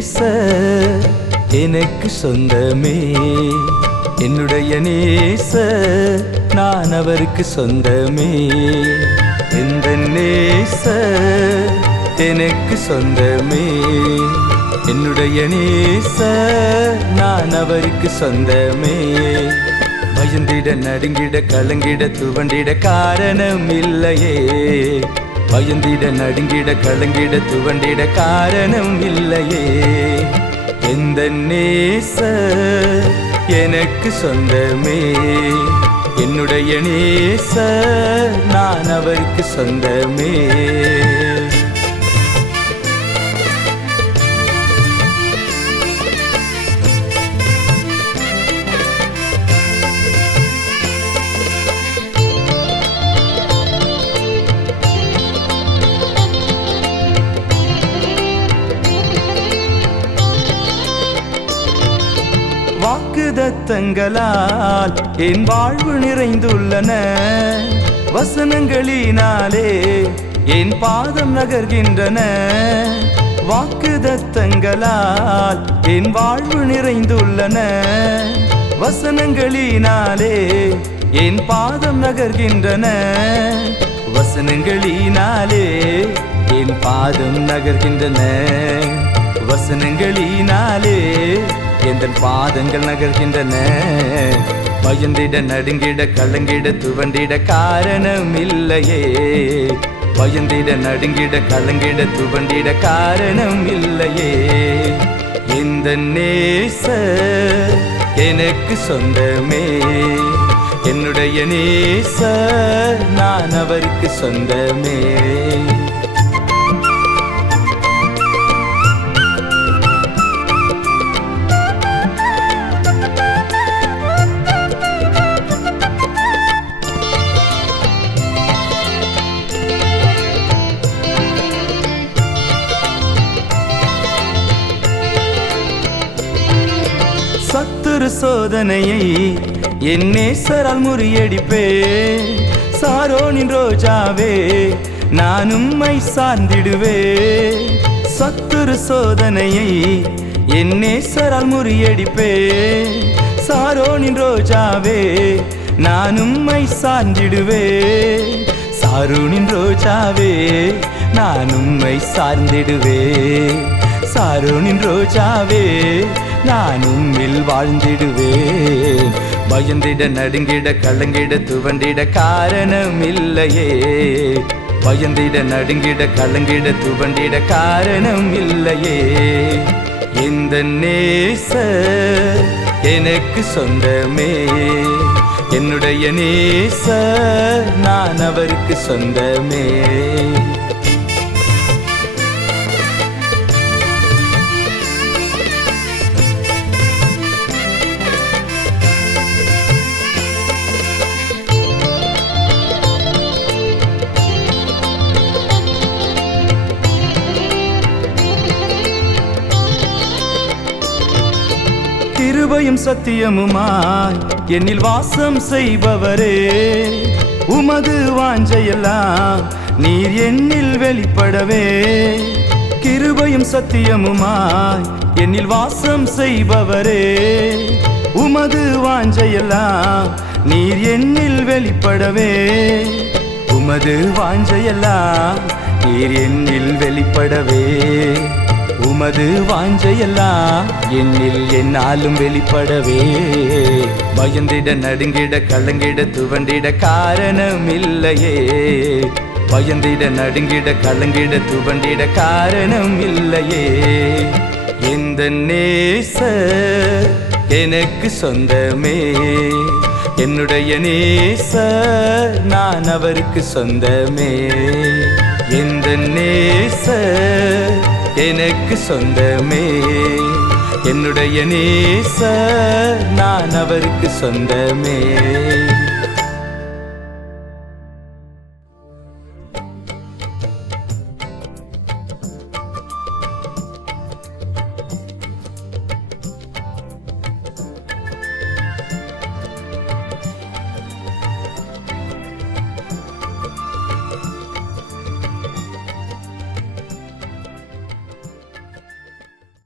நேச எனக்கு சொந்தமே, என்னுடைய நேச நான் அவருக்கு சொந்தமே. இந்த நேச எனக்கு சொந்தமே, என்னுடைய நேச நான் அவருக்கு சொந்தமே. பயந்திட நடுங்கிட கலங்கிட துவண்டிட காரணம் இல்லையே, பயந்திட நடுங்கிட கலங்கிட துவண்டிட காரணம் இல்லையே. எந்த நேச எனக்கு சொந்தமே, என்னுடைய நேச நான் அவருக்கு சொந்தமே. வாக்குதத்தங்களால் என் வாழ்வு நிறைந்துள்ளன, வசனங்களினாலே என் பாதம் நகர்கின்றன. வாக்குதத்தங்களால் என் வாழ்வு நிறைந்துள்ளன, வசனங்களினாலே என் பாதம் நகர்கின்றன. வசனங்களினாலே என் பாதம் நகர்கின்றன, வசனங்களினாலே எந்தன் பாதங்கள் நகர்கின்றன. பயந்திட நடுங்கிட கலங்கிட துவண்டிட காரணம் இல்லையே, பயந்திட நடுங்கிட கலங்கிட துவண்டிட காரணம் இல்லையே. இந்த நேச எனக்கு சொந்தமே, என்னுடைய நேச நான் அவருக்கு சொந்தமே. சத்துரு சோதனையை என் நேசரால் முறியடிப்பே. சாரோனின் ரோஜாவே நான் உம்மை சார்ந்திடுவே. சத்துரு சோதனையை என் நேசரால் முறியடிப்பே. சாரோனின் ரோஜாவே நான் உம்மை சார்ந்திடுவே. சாரோனின் ரோஜாவே நான் உம்மை சார்ந்திடுவே. சாரோனின் ரோஜாவே நான் உம்மில் வாழ்ந்திடுவேன். பயந்திட நடுங்கிட கலங்கிட துவண்டிட காரணம் இல்லையே, பயந்திட நடுங்கிட கலங்கிட துவண்டிட காரணம் இல்லையே. இந்த நேச எனக்கு சொந்தமே, என்னுடைய நேச நான் அவருக்கு சொந்தமே. கிருபையும் சத்தியமுமாய் என்னில் வாசம் செய்பவரே, உமது வாஞ்சையெல்லாம் நீர் என்னில் வெளிப்படவே. கிருபையும் சத்தியமுமாய் என்னில் வாசம் செய்பவரே, உமது வாஞ்சையெல்லாம் நீர் என்னில் வெளிப்படவே. உமது வாஞ்சையெல்லாம் நீர் என்னில் வெளிப்படவே. உமது வாஞ்சையெல்லாம் என்னில் என்னாலும் வெளிப்படவே. பயந்திட நடுங்கிட கலங்கிட துவண்டிட காரணம் இல்லையே, பயந்திட நடுங்கிட கலங்கிட துவண்டிட காரணம் இல்லையே. இந்த நேச எனக்கு சொந்தமே, என்னுடைய நேச நான் அவருக்கு சொந்தமே. இந்த நேச எனக்கு சொந்தமே, என்னுடைய நேச நான் அவருக்கு சொந்தமே.